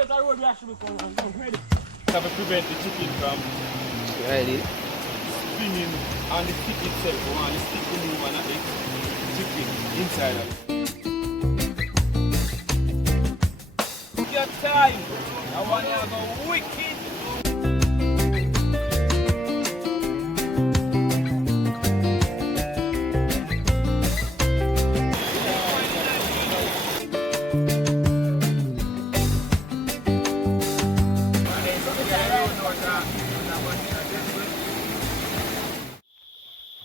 straight the road we actually be going on. Ready? Have to prevent the chicken from spinning on the stick itself. We want the stick to move and not the chicken inside of it. Your time! I want you to go wicked!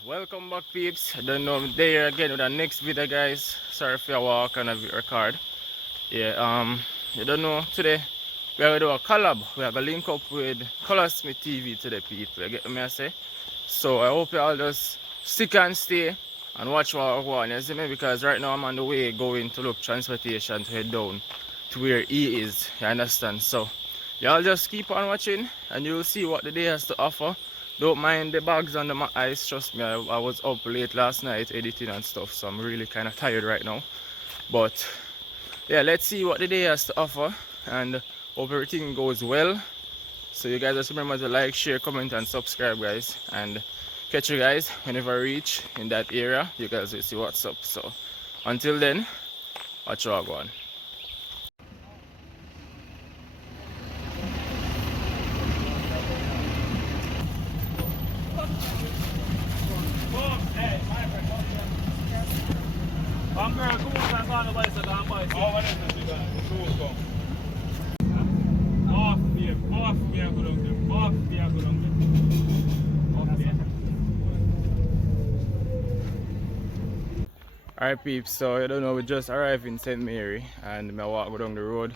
Welcome back, peeps. I don't know, I'm there again with the next video, guys. Sorry for your walk and a record. Yeah, you don't know, today we are going to do a collab. We are going to link up with Colorsmith TV today, people. You get me, I say? So I hope you all just stick and stay and watch what I want, you see me? Because right now I'm on the way going to look transportation to head down to where he is, you understand? So y'all just keep on watching and you'll see what the day has to offer. Don't mind the bags under my eyes, trust me, I was up late last night editing and stuff, so I'm really kind of tired right now. But yeah, let's see what the day has to offer and hope everything goes well. So you guys just remember to like, share, comment and subscribe, guys, and catch you guys whenever I reach in that area. You guys will see what's up. So until then, watch what I go on. I'm going to go on the bicycle and bicycle. Oh, what is it? The shoes come. Off here, go down there. Off here, go down there. Alright, peeps, so you don't know, we just arrived in St. Mary and I walk go down the road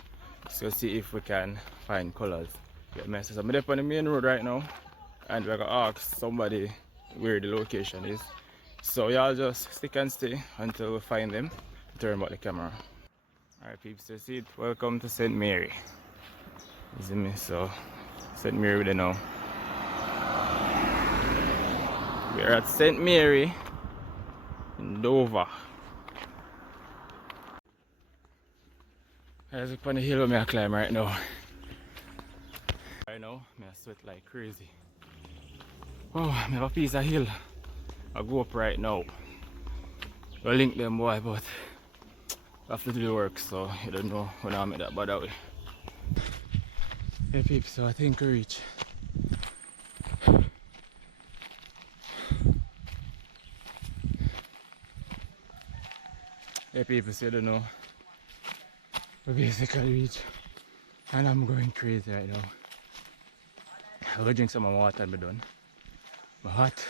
to see if we can find colors. Get messages. I'm up on the main road right now and we're gonna ask somebody where the location is. So y'all just stick and stay until we find them. Turn back the camera. Alright, peeps, so see it. Welcome to St. Mary. You see me? So St. Mary with the now. We're at St. Mary in Dover. There's up on the hill where I climb right now. Right now, I sweat like crazy. Oh, I have a piece of hill. I go up right now. I'll link them, boy, but I have to do the work, so you don't know when I make that bad way. Hey peeps, so I think we reach. Hey people, so you don't know. We basically reach. And I'm going crazy right now. I'm gonna drink some more water and be done. But hot.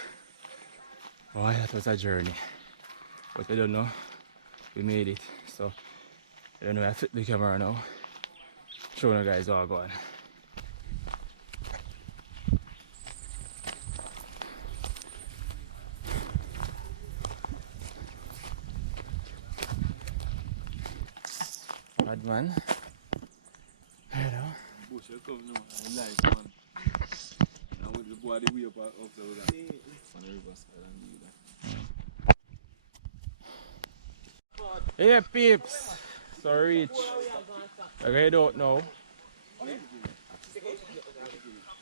Boy, that was a journey. But I don't know. We made it. So I don't know, I flip the camera now. Show you guys all going. Bad man. Hello. Bush will come now, I like man. I want the boy the way up the road on the riverside and do that. Hey peeps! So reach. Okay, don't know.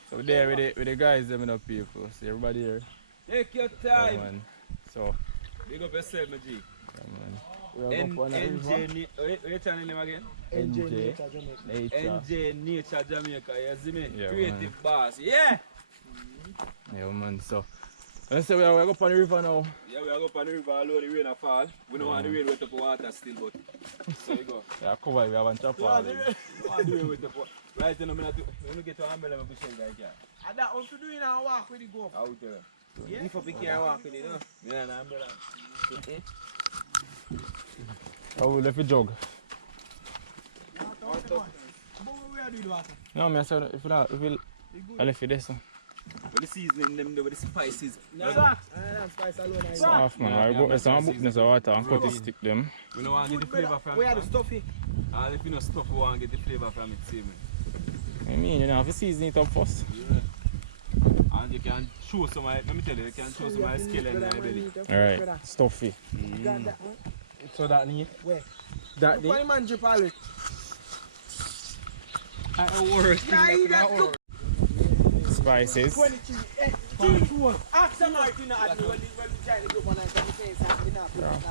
So we're there with the guys them in up people. See everybody here. Take your Yeah, time. man. So Big up yourself, my G. yeah, man. We are going for another river. Enjay, what your channel name again? Enjay. Nature. Enjay Nature Jamaica, you see me? Yeah, Creative man. boss, yeah! Yeah, man. So let's say we are going up on the river now. Yeah, we are up on the river, although the rain a fall. We don't want the rain wet up water still, but so you go. Yeah, cover. We haven't chopped all. We don't want the rain wet up water. Right now, I'm going to get to umbrella and push it like that. And that what you doing now, walk with the go. Out there. Yeah. If you can't walk with it, no? Yeah, an umbrella. Oh, we left a jug. No, I said if not, I left it this one. With the seasoning, them with the spices. Spice alone. It's off, man. I go some book this water and cut the stick them. We don't want to get the flavour from it. Where are the stuffy? And if you don't stuff, we want to get the flavour from it, see me. I mean, you know, have to season it up first. Yeah. And you can show some, let me tell you, you can show some of the skill in your belly. Alright, stuffy. Got that one? So that need? Where? That Why man drip all it? Spices.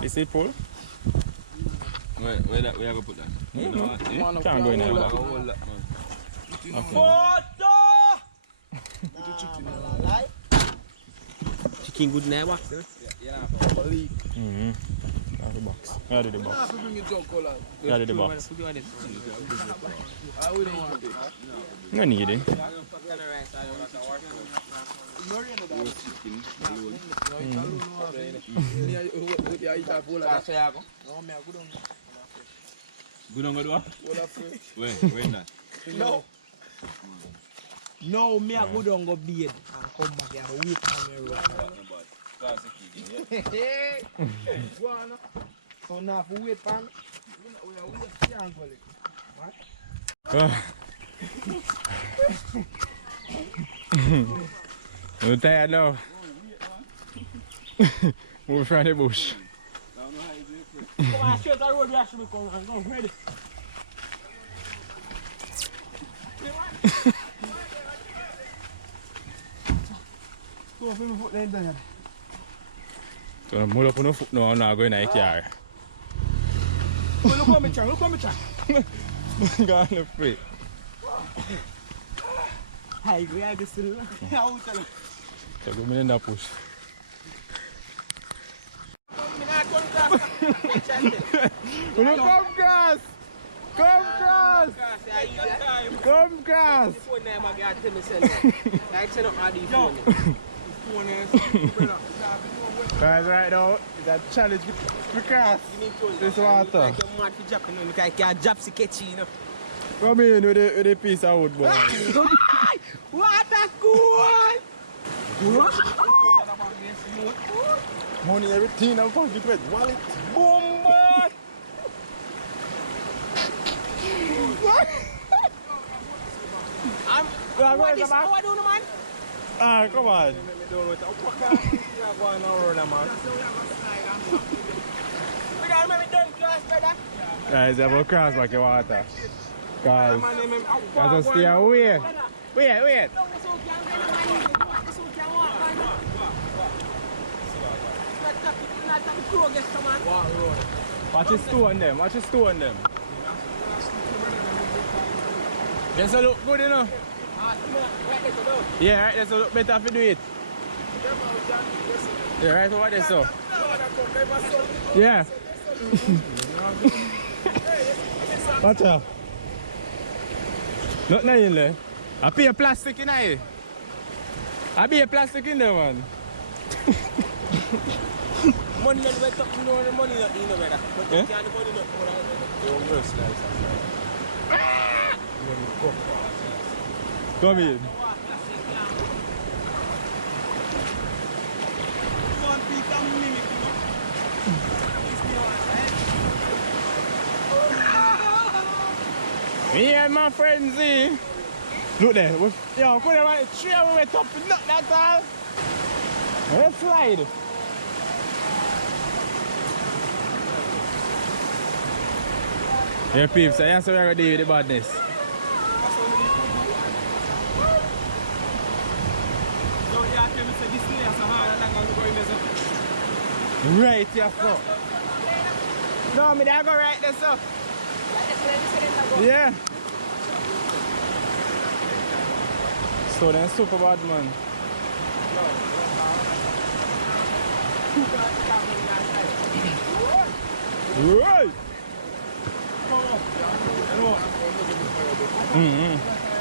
Is it full? Where that we have to put that? Can't go in there. Chicken good now, what? Yeah, Maleek. That's the box. Yeah, do the box. Yeah, do the box. No need it. Good on go Where that? No. No, me a go down go bed and come back here and wait on me road. Go on. So now if we wait for me, we are wait and go like. I'm tired now. Move from the bush. Come on, straight the road, we actually come and go ready. Go for my foot then there. So I'm up on the foot now, I'm not going to the car. Look on me, look on me, Go on the feet. Hi, we are just still out. So go in the push. Come grass! Come grass! Come grass! Guys, right now, it's a challenge with grass. This water. Come in with a piece of wood, boy. Water cool! Money, everything, I'm fucking with wallet. Boom, boy! What is how I do, man? Ah, come on. Guys, have a cross back your water. Guys, gotta stay away. Wait. Watch his toe on them, watch his toe on them. This will look good, you know. Yeah, right, this will look better if you do it. Yeah, right over there, so. Yeah. Watch out. Nothing in there. I pay plastic in there. I pay plastic in there, man. Money not wet up, you know the money not in the weather. But you can't the money not go down. Come in. Me and my friends, see? Look there. Yo, put them on the tree and we went up. Not that all. Let's slide. Yeah, peeps, so that's what we're going to do with the badness. Right here, so. No, me I go right there, so. Yeah. So then super bad, man. Right.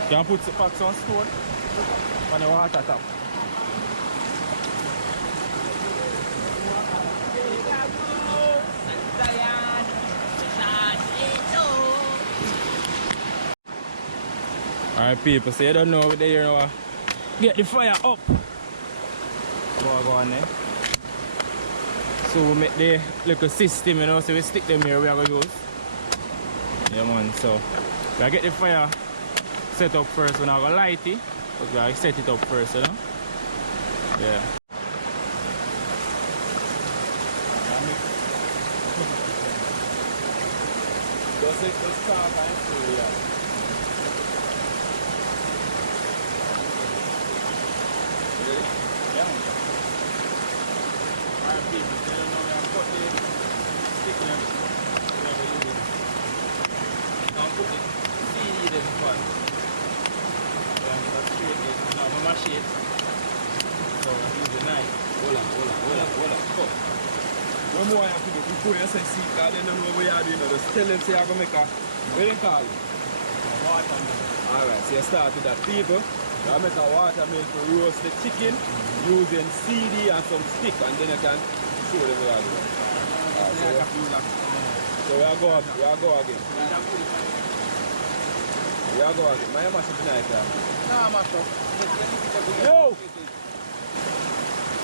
Can put the packs on stone on the water tap. Alright people, so you don't know over there, you know, get the fire up. Go on there. So we make the little system, you know, so we stick them here, we are going to use. Yeah man, so we gotta get the fire set up first. We're not going to light it, but we gotta set it up first, you know. Yeah. Alright people, they don't know we have cut the stick them. We have a use. Now put the CD them first. We have to straight it. Now I'm gonna mash it. So I use the knife. Hold on. Cut. One more I have to do before you say see, because they don't know what you are doing. Just tell them say you're going to make a, what do you call it? Watermill. Alright, so you start with that people. You make a watermill to roast the chicken using CD and some stick, and then you can show them what you are doing. So we are go again. We are go again. My mash up tonight, yeah. No, I'm not sure. Yo!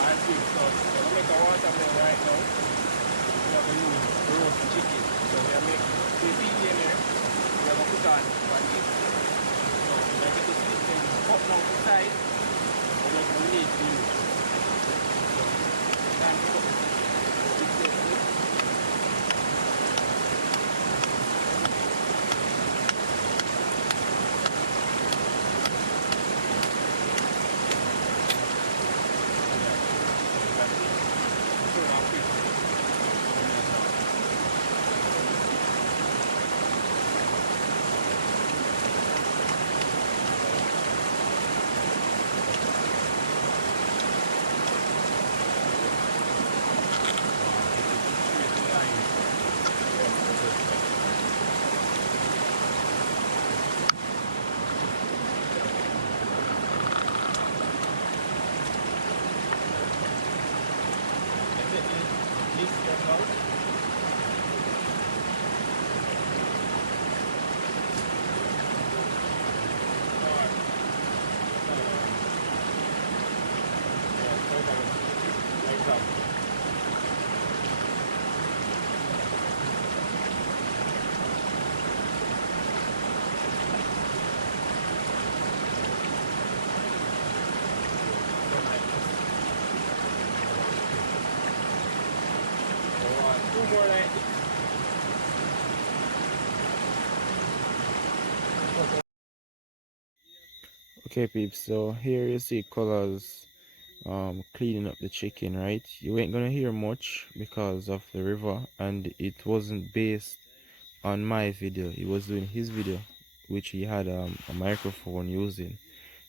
Alright people, so we make a watermill right now. We have to use roast chicken. So we are making the CD in there. We are going to put on one dish. So we are going to stick them up now to the side. And then we need to use. So time to put it. Okay peeps, so here you see colors cleaning up the chicken, right? You ain't gonna hear much because of the river, and it wasn't based on my video. He was doing his video, which he had a microphone using,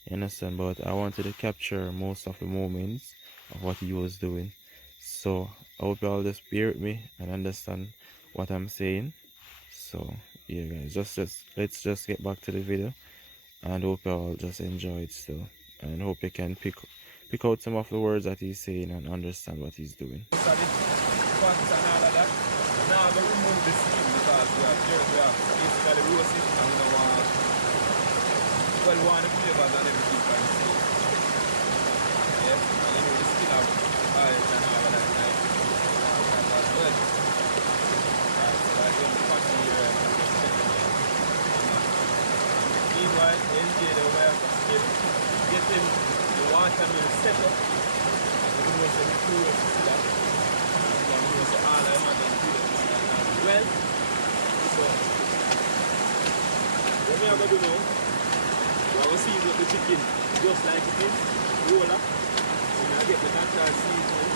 you understand? But I wanted to capture most of the moments of what he was doing, so I hope you all just bear with me and understand what I'm saying. So yeah guys, let's just get back to the video, and hope you all just enjoy it still, and hope you can pick out some of the words that he's saying and understand what he's doing. And all of that. Now we remove the skin because we have basically roasted and we don't want, well, we want the flavors and everything from the skin. Yes, and you know the skin of oils and all of that nice as well. Alright, so I get the pot here and meanwhile, Enjay the way of still getting the watermill set up. We know some cool stuff. So all I want to do as well. So what we are going to do now, we are going to season up the chicken just like it is, roll up. So we are get the natural seasoning,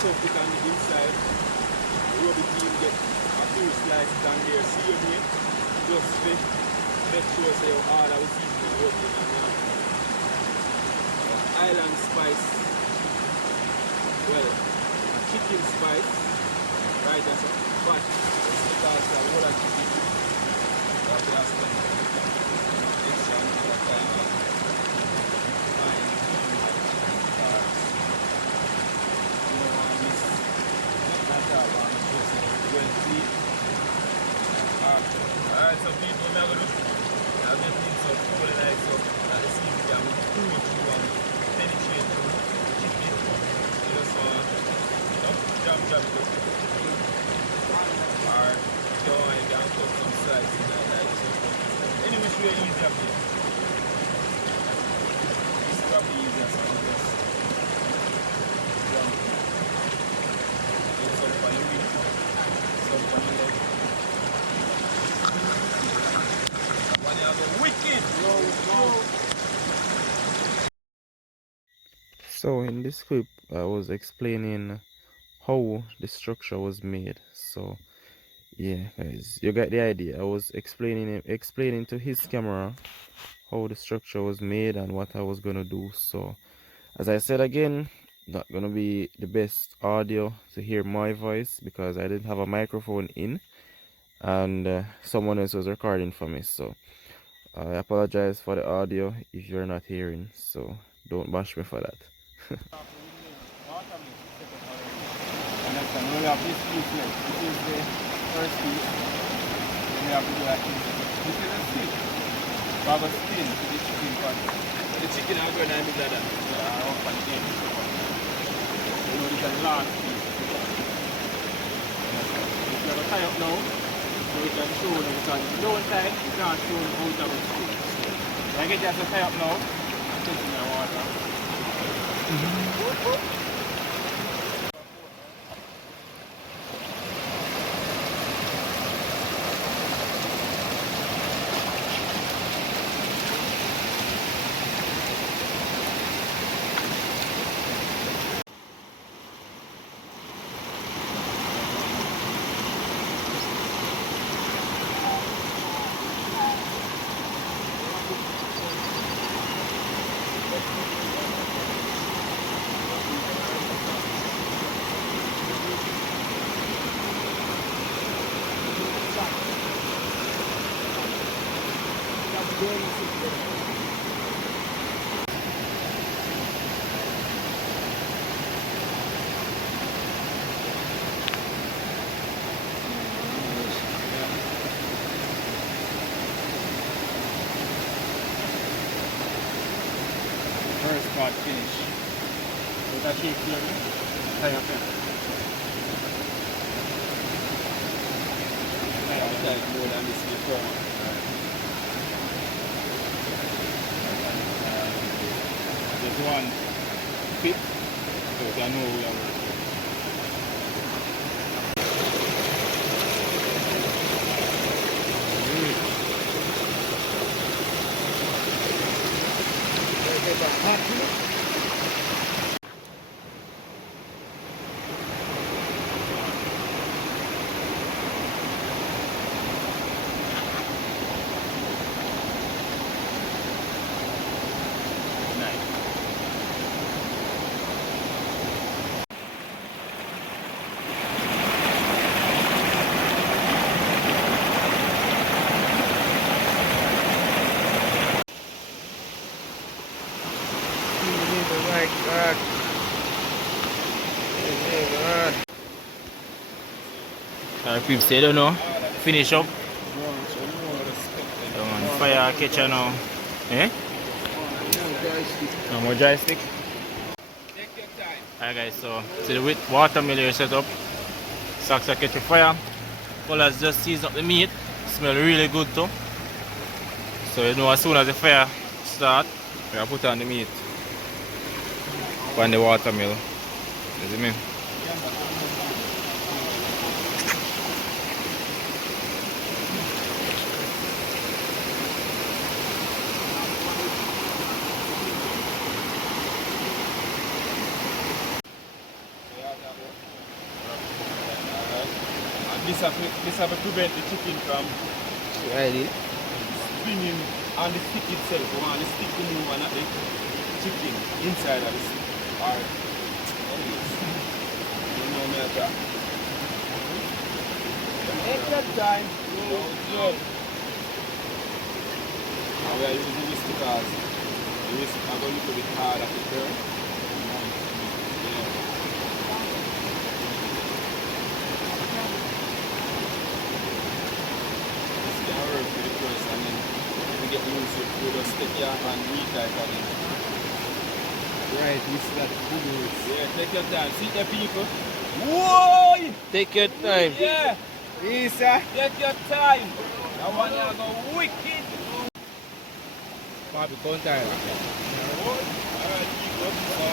stuff it on the inside, rub it in, get a few slices down there, season it, just make sure say all our seasoning rub in and now. Island spice, well, chicken spice, right, that's a but it's because the whole of chicken that we have spent extra amount of time on fine you don't want to miss that one just well clean. Alright, so people, we're going to do I'll get things up, pull it like so that the season can cool through and penetrate through the chicken. Just jam it up. Or you want you can cut some slices like so. Anyway, it's really easy up here. It's probably easiest one just jam it. Get some on the wing, some on the leg. One of the wicked! So in this clip I was explaining how the structure was made. So yeah guys, you get the idea. I was explaining to his camera how the structure was made and what I was gonna do. So as I said again, not gonna be the best audio to hear my voice because I didn't have a microphone in, and someone else was recording for me. So I apologize for the audio if you're not hearing, so don't bash me for that. Understand? We have this piece here. This is the first piece. Then we have to do like this. This is a stick. We have a spin to the chicken part. The chicken are going to be like that. Yeah, up and in. You know, this is the last piece. Understand? If you have a tie up now, so we can show them because if you don't tie, you can't show them how to have a stick. I get just a tie up now. I'm taking my water. First part finish. So that shape here, tie up there. Tie up more than this before. There's one fit, so we can know we are working. Alright peeps, you don't know. Finish up. Fire catcher now. Eh? No more joystick. Alright guys, so the watermill here set up. Socks are catching fire. Colors just season up the meat. Smell really good too. So you know as soon as the fire start, we are put on the meat on the watermill. You see me? This have to prevent the chicken from spinning on the stick itself. We want the stick to move and not the chicken inside of the stick. Alright. You know me at that. Take your time. Good. Now we are using this because this is a little bit hard at the turn. Get used to the stick and meat like that. Right, this is that good news. Yeah, take your time. See the people. Whoa! Take your time. Yeah. Isa. Take your time. I want to go wicked. Bobby, go time. Alright, people. So,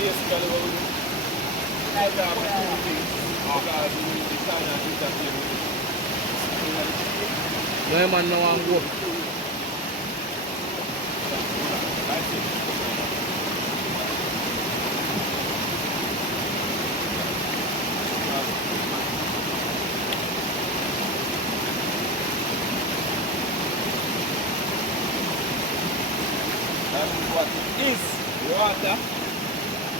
basically, what we do, I have two things. Because we decide to interfere with it. No man, no one go. That's it. That is what it is. Water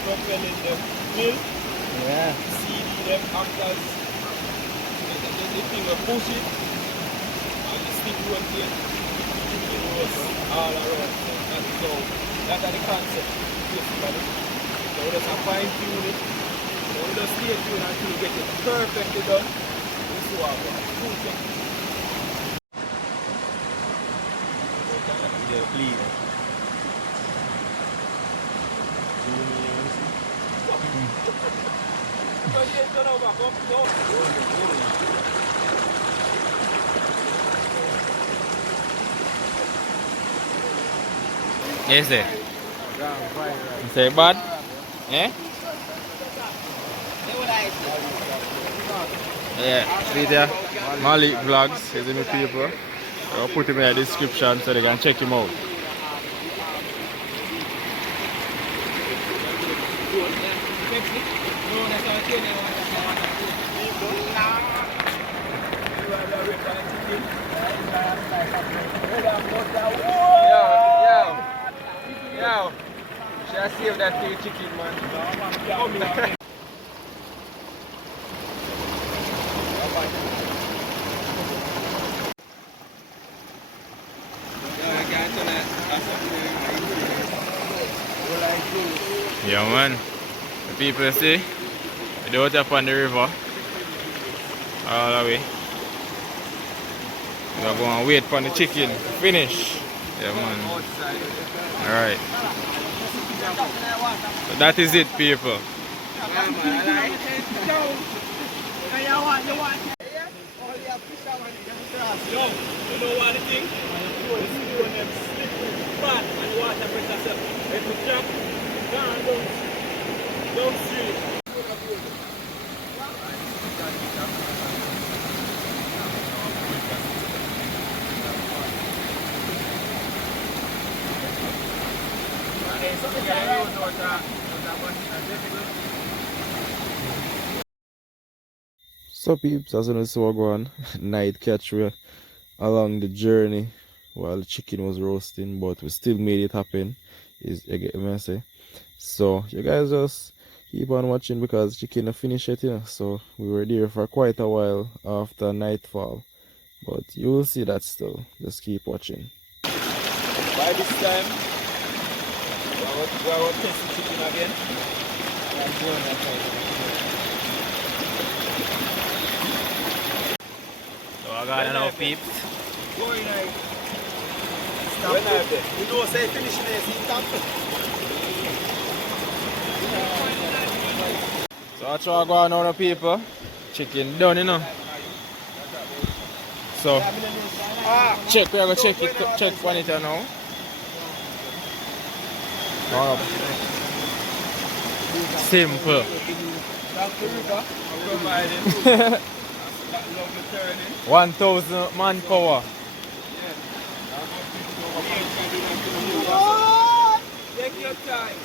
propelling the mill. Yeah. CD them actors. The thing will push it. And the stick rotate. It goes all around. So that's the concept. Basically. So we just fine tune it. So we just stay tuned until we get it perfectly done. This is what we're doing. Clean. Yes, sir. Say bad? Eh? Yeah, see there? Maleek vlogs, is in people. I'll put him in the description so they can check him out. Yo, should I save that for your chicken, man? Yeah, man. The people see, they out up on the river all the way. We are going to wait for the chicken to finish. Yeah, man. Alright. So that is it, people. Yo, you know what the thing? The sea when them slip fat and water pressure up. If you drop, don't stream. So peeps, as you know, so go on night catch we along the journey while the chicken was roasting, but we still made it happen. Is you get me say? So you guys just keep on watching because chicken finish it, you know. So we were there for quite a while after nightfall, but you will see that still. Just keep watching. By this time, we are tasting chicken again. So I got enough peeps. Going like, you know, say finishing is in top. So I try to go on now, people. Chicken done, you know. So check, we are going to check it, check on it now. Simple. 1,000 manpower. Take your time.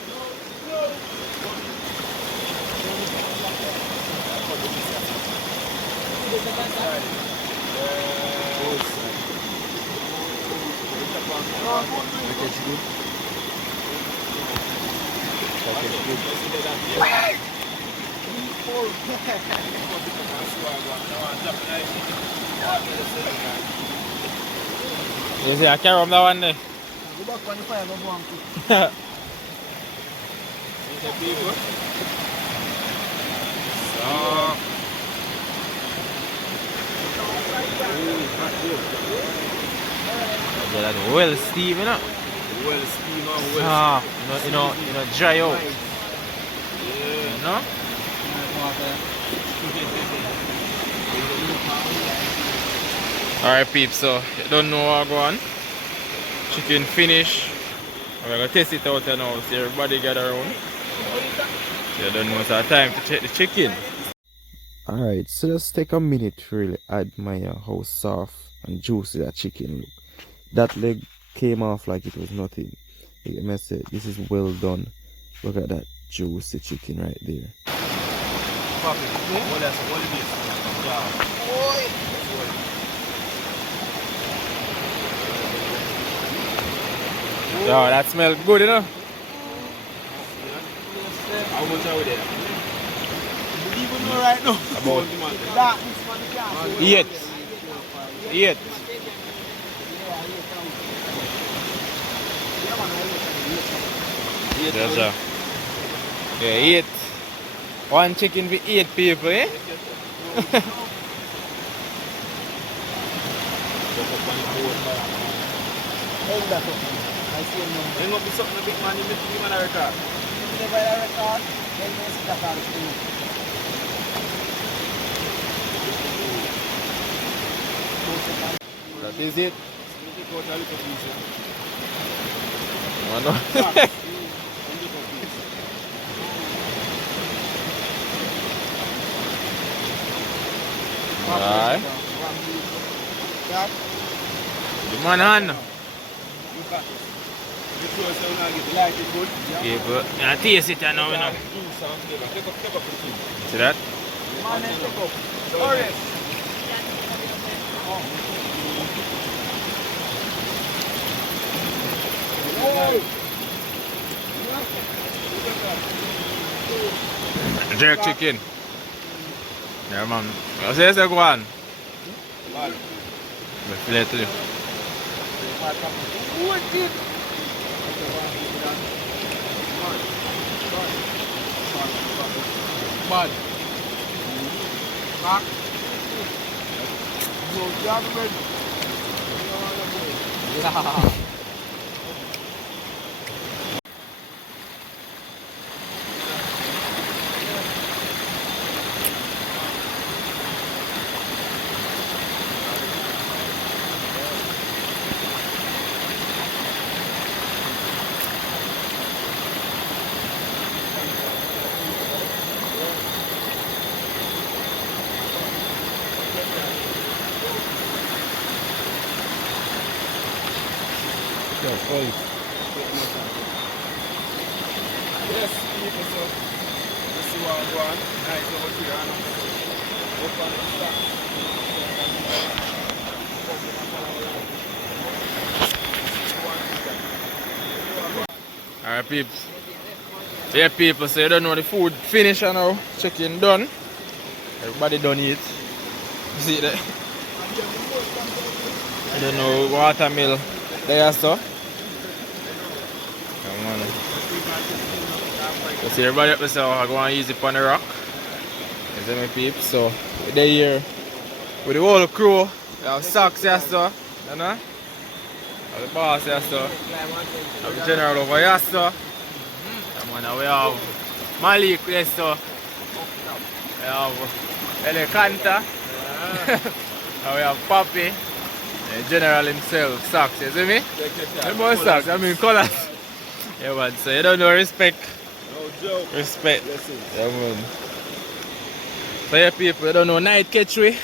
You see, I carry on that one there. Go back on the fire, go warm. Yeah, that well steam, you know. Well, steam and well. You know, dry out. Yeah. You know? Alright, peeps, so you don't know what going on. Chicken finish. We're gonna test it out now, see everybody gather around. So you don't know it's our time to check the chicken. Alright, so let's take a minute to really admire how soft and juicy that chicken look. That leg came off like it was nothing. You may say, this is well done. Look at that juicy chicken right there. Yo, that smells good, you know? How much are we there? We even know right now. About That this man can't. 8. 8. There's a, yeah, 8. One chicken for 8 people, eh? Hang that up. I see him now. Hang up the something a big man, you make him on a record. You never had a record, then you see that on the screen. That is it. Take out a little piece, yeah. Oh, no. Alright. Yeah. The man hand. Look at it. You sure so now get the light is good? Yeah, but I taste it now, you know. Juice and flavor. Take up the thing. See that? Man, then take up. Alright. Jerk chicken. Yeah, man. You say so, go on. Bad. We fillet to you. What did? Bad. Back. No, you have to Yeah. Yes, people, so you see what I'm going. Nice over here, and open the stack. Alright, peeps. Yeah, people, so you don't know the food finished now. Chicken done. Everybody done eat. You see that? I don't know, watermill there, so. Come on. You see everybody up there, so I go and use it on the rock. You see my peeps, so they're here with the whole crew. We have socks here, so. You know? We have the boss here, so. We have the general over here, so. Come on, we have Maleek there, so. We have Elecanta. And we have Papi. The general himself, socks, you see me? The more socks, I mean colors. Yeah, man, so you don't know respect. No joke. Respect. Yes, Yeah, man. So yeah, people, you don't know night catchery.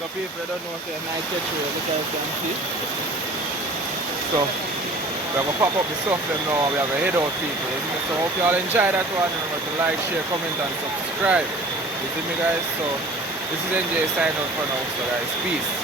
So people, you don't know what night catchery, look as you can see. So, we have to pop up the stuff them now, we have to head out people. You see me? So hope you all enjoy that one. Remember to like, share, comment and subscribe. You see me guys? So this is Enjay signing out for now. So guys, peace.